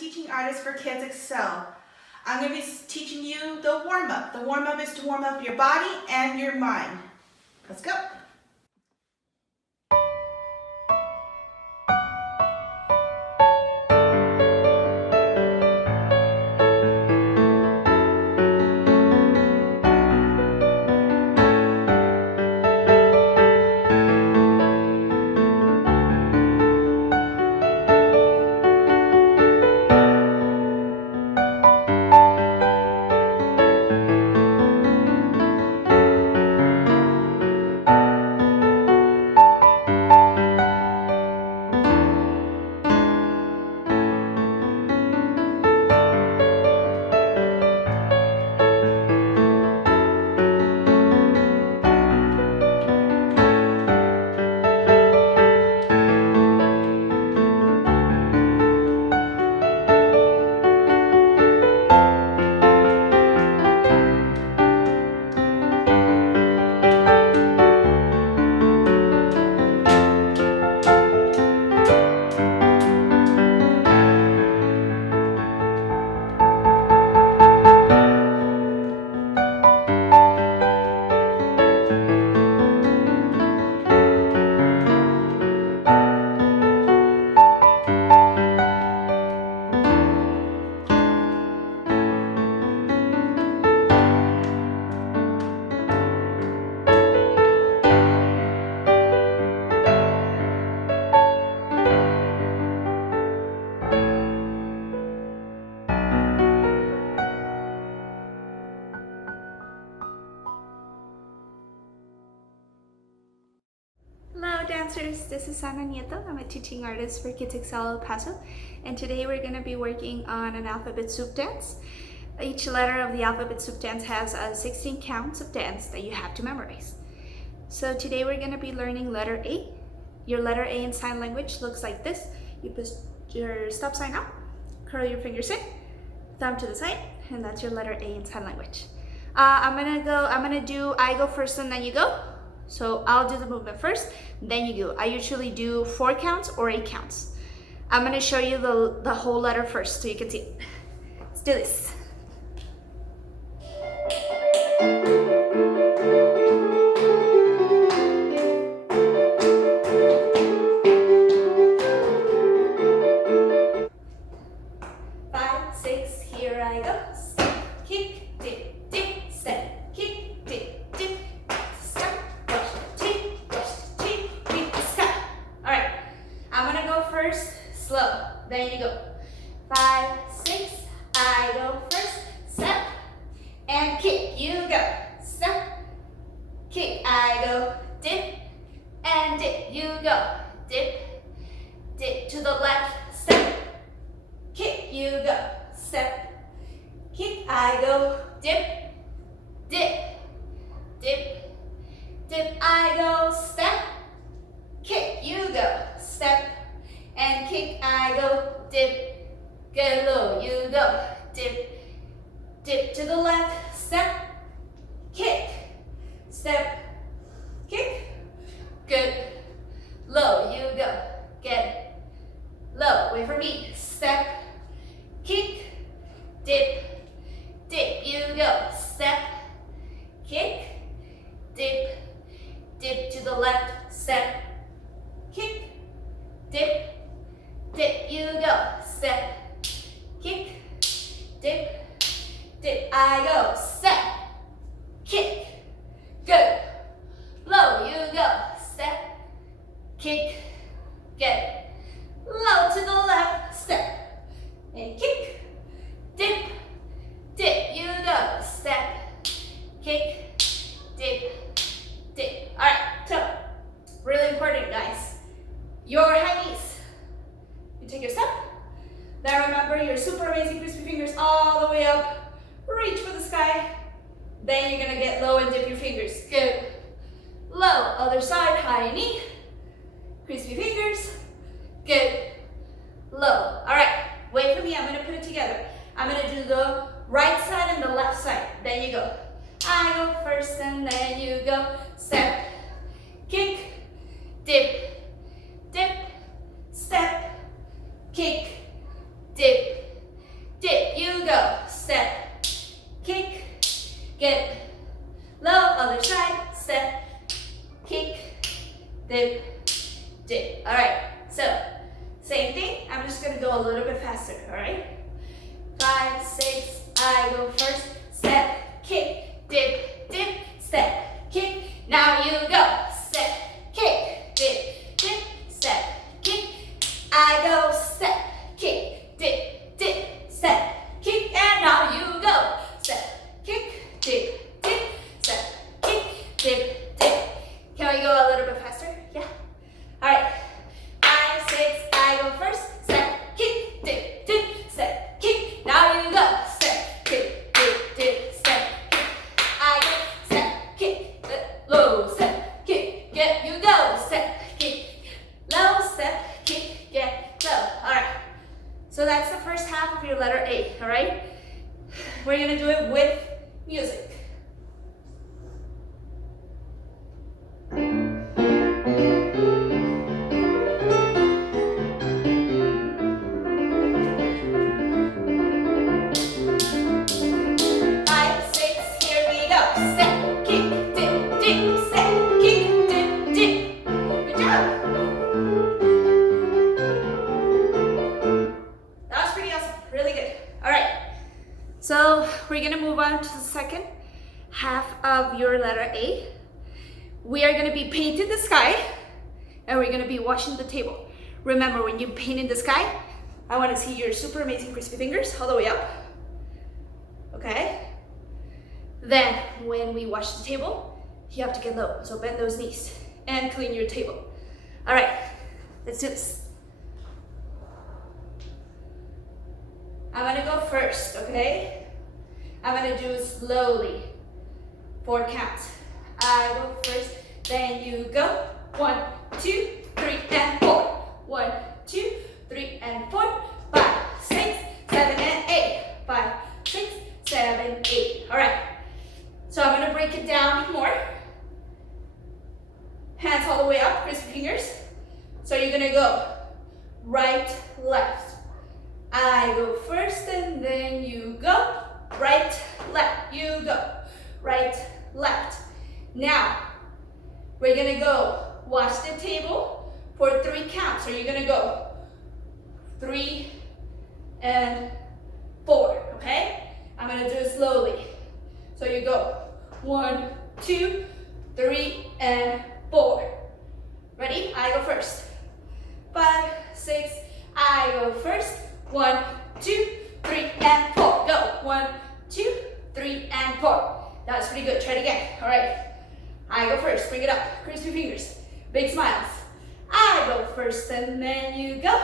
teaching artist for Kids Excel. I'm going to be teaching you the warm-up. The warm-up is to warm up your body and your mind. Let's go. Hello dancers, this is Ana Nieto. I'm a teaching artist for Kids Excel El Paso, and today we're going to be working on an alphabet soup dance. Each letter of the alphabet soup dance has 16 counts of dance that you have to memorize. So today we're going to be learning letter A. Your letter A in sign language looks like this. You put your stop sign out, curl your fingers in, thumb to the side, and that's your letter A in sign language. I go first and then you go. So I'll do the movement first, then you go. I usually do 4 counts or 8 counts. I'm gonna show you the whole letter first so you can see it. Let's do this. Five, 6, here I go. Kick, dip, dip, step, kick, dip, dip, step. First, slow, then you go. 5, 6, I go first, step, and kick, you go. Step, kick, I go, dip, and dip, you go. Dip, dip to the left, step, kick, you go. Step, kick, I go, dip, dip, dip, dip, I go, step, kick, you go. Step, and kick, I go, dip, get low, you go, dip, dip to the left, step, kick, step, kick, good, low, you go, get low, wait for me, step, kick, dip, dip, you go, step, kick, dip, dip to the left, step, kick, dip, dip, you go, step, kick, dip, dip, I go, step, kick, good, low, you go, step, kick, good, low to the left, step, and kick, dip, dip, you go, step, kick, dip, dip. All right, so, really important, guys, your high knees. You take your step. Now remember your super amazing crispy fingers all the way up. Reach for the sky. Then you're gonna get low and dip your fingers. Good. Low. Other side. High knee. Crispy fingers. Good. Low. All right. Wait for me. I'm gonna put it together. I'm gonna do the right side and the left side. Then you go. I go first and then you go. Step. Kick. Dip. Dip. Step. Kick, dip, faster, all right? 5, 6, I go first. Step, kick, dip, dip, step, kick. Now you go. Step, kick, dip, dip, step, kick. I go. Step, kick, dip, dip, step, kick. And now you go. Step, kick, dip, dip, step, kick, dip, dip. Can we go a little bit faster? Yeah. All right. 5, 6, I go first. Step, kick, dip, dip, step, kick. Now you go. Step, kick, dip, dip, step, kick. I go. Step, kick, low, step, kick, get, you go. Step, kick, low, step, kick, get, low. All right. So that's the first half of your letter A, all right? We're gonna do it with music. So we're gonna move on to the second half of your letter A. We are gonna be painting the sky and we're gonna be washing the table. Remember, when you paint in the sky, I wanna see your super amazing crispy fingers all the way up. Okay? Then when we wash the table, you have to get low. So bend those knees and clean your table. All right, let's do this. I'm gonna go first, okay? I'm gonna do it slowly. 4 counts. I go first, then you go. 1, 2, 3, and 4. 1, 2, 3, and 4. 5, 6, 7, and 8. 5, 6, 7, 8. All right. So I'm gonna break it down more. Hands all the way up, crispy fingers. So you're gonna go right, left. I go first and then you go. Right, left, you go. Right, left. Now, we're gonna go wash the table for 3 counts. So you're gonna go 3 and 4, okay? I'm gonna do it slowly. So you go 1, 2, 3, and 4. Ready? I go first. 5, 6, I go first. 1, 2, 3, and 4. Go. 1, 2, 3, and 4. That's pretty good. Try it again. All right. I go first. Bring it up. Crispy fingers. Big smiles. I go first, and then you go.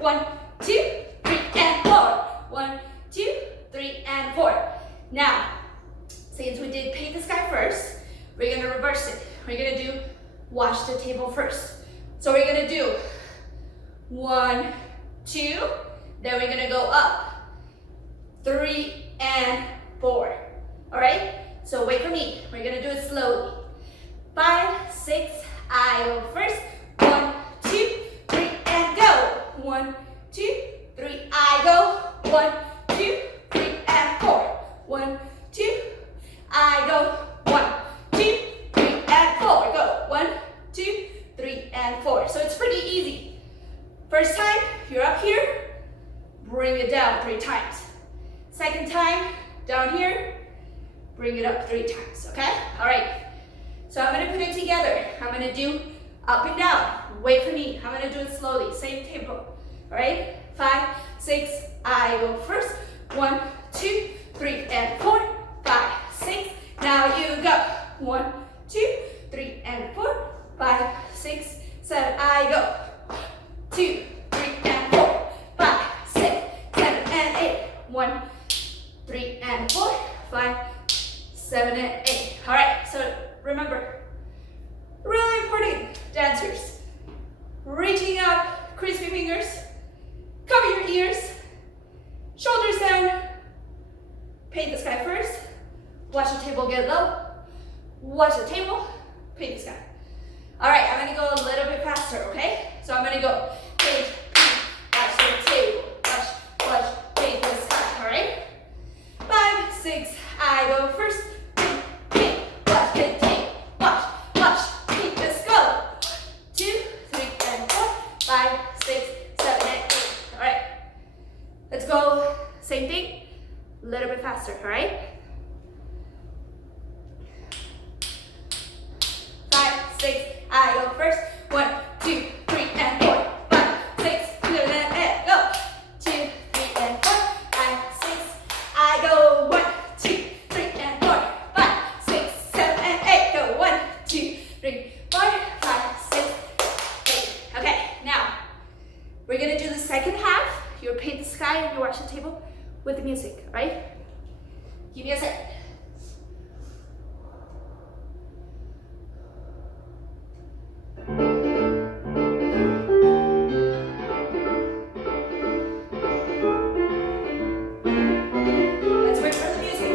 1, 2, 3, and 4. 1, 2, 3, and 4. Now, since we did paint the sky first, we're gonna reverse it. We're gonna do wash the table first. So we're gonna do 1, 2. Then we're gonna go up. 3 and 4. All right? So wait for me. We're gonna do it slowly. 5, 6, I go first. 1, 2, 3, and go. 1, 2, 3, I go. 1, 2, 3, and 4. 1, 2, I go. 1, 2, 3, and 4. Go. 1, 2, 3, and 4. So it's pretty easy. First time, you're up here. Bring it down 3 times. Second time, down here, bring it up 3 times, okay? All right, so I'm gonna put it together. I'm gonna do up and down. Wait for me. I'm gonna do it slowly, same tempo, all right? 5, 6, I go first. 1, 2, 3, and 4. 5, 6, now you go. 1, 2, 3, and 4. 5, 6, 7, I go. 2, 3, and 4. 5, 6, 7, and 8. 1, 3, and 4. 5, 7, and 8. All right, so remember, really important, dancers. Reaching up, crispy fingers, cover your ears, shoulders down. Paint the sky first. Watch the table get low. Watch the table, paint the sky. All right, I'm gonna go a little bit faster, okay? So I'm gonna go paint, watch the table, watch, paint the sky, all right? 5, 6, I go first. Paint, watch the table, watch, paint the sky. 2, 3, and 4, 5, 6, 7, and 8. All right. Let's go, same thing, a little bit faster, all right? 5, 6, I go first. 1, 2, 3, and 4. 5, 6, 2, and go. 2, 3, and 4. 5, 6, I go. 1, 2, 3, and 4. 5, 6, 7, and 8. Go. 1, 2, 3, 4, 5, 6, 8. Okay, now we're gonna do the second half. You paint the sky and you wash the table with the music, right? Give me a second. Let's wait for the music.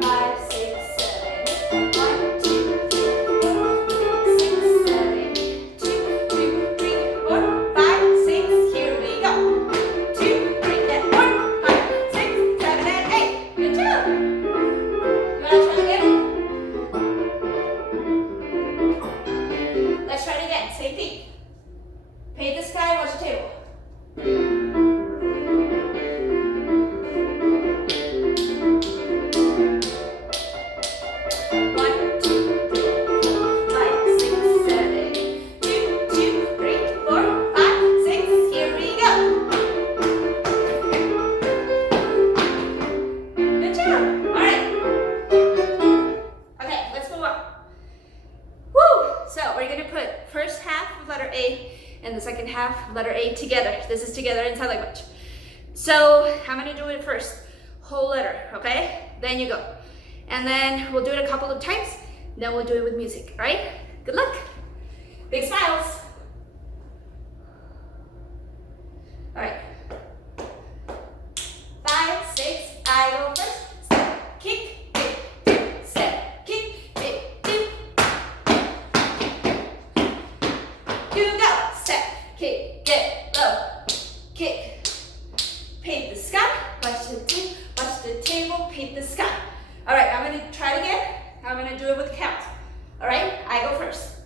5, 6, 7. 1, 2, 3, 4, 6, 7. 2, 2, 3, 4, 5, 6. Here we go. 2, 3, and 4, 5, 6, 7, and 8. Good job. You wanna try again? Let's try it again. Same thing. Paint the sky, watch the table. 1, 2, 3, 4, 5, 6, 7. 2, 2, 3, 4, 5, 6. Here we go. Good job. All right. Okay, let's move on. Woo! So we're gonna put first half of letter A and the second half of letter A together. This is together in sign language. So I'm gonna do it first, whole letter, okay? Then you go. And then we'll do it a couple of times, then we'll do it with music, all right? Good luck. Big smiles. All right. 5, 6, I go first. Step, kick, dip, dip, step, kick, dip, dip. You go. Step, kick, get low, kick. Paint the sky, watch the table, paint the sky. All right, I'm gonna try it again. I'm gonna do it with count. All right, I go first.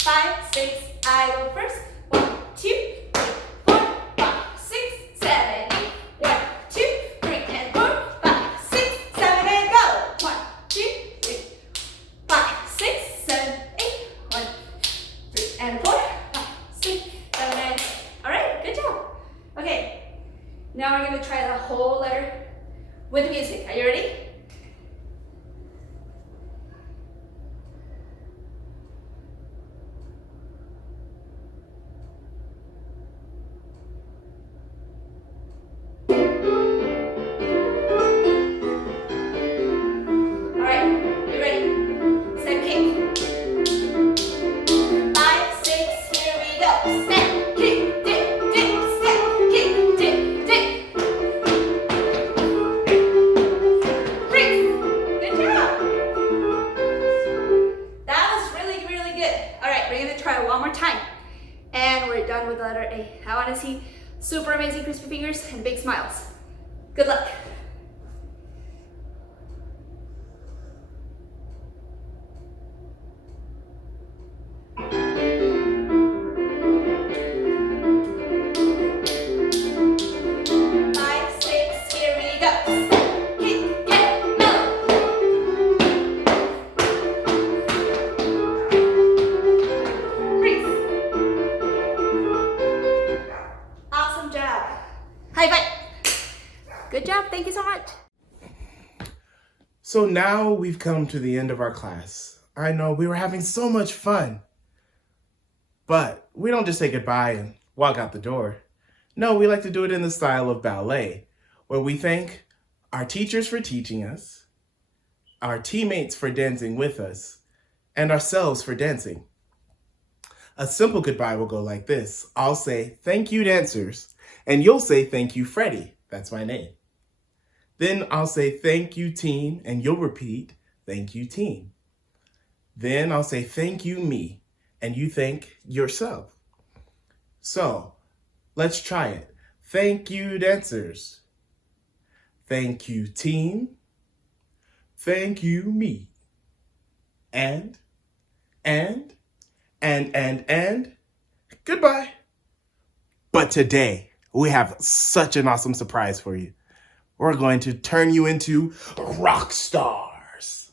5, 6, I go first. 1, 2, 3, 4, 5, 6, 7, 8. 1, 2, 3, and 4, 5, 6, 7, and go. 1, 2, 3, 5, 6, 7, 8. 1, 3, and 4, 5, 6, 7, and 8. All right, good job. Okay. Now we're going to try the whole letter with music. Are you ready? All right, you ready? Step kick. 5, 6, here we go. Step, kick, dip, dip, step, kick, dip, dip. Freeze. Good job. That was really, really good. All right, we're gonna try it one more time. And we're done with letter A. I wanna see super amazing crispy fingers and big smiles. Good luck. High five. Good job. Thank you so much. So now we've come to the end of our class. I know we were having so much fun. But we don't just say goodbye and walk out the door. No, we like to do it in the style of ballet, where we thank our teachers for teaching us, our teammates for dancing with us, and ourselves for dancing. A simple goodbye will go like this. I'll say, thank you, dancers. And you'll say, thank you, Freddie. That's my name. Then I'll say, thank you, team. And you'll repeat, thank you, team. Then I'll say, thank you, me. And you thank yourself. So let's try it. Thank you, dancers. Thank you, team. Thank you, me. And, goodbye. But today, we have such an awesome surprise for you. We're going to turn you into rock stars.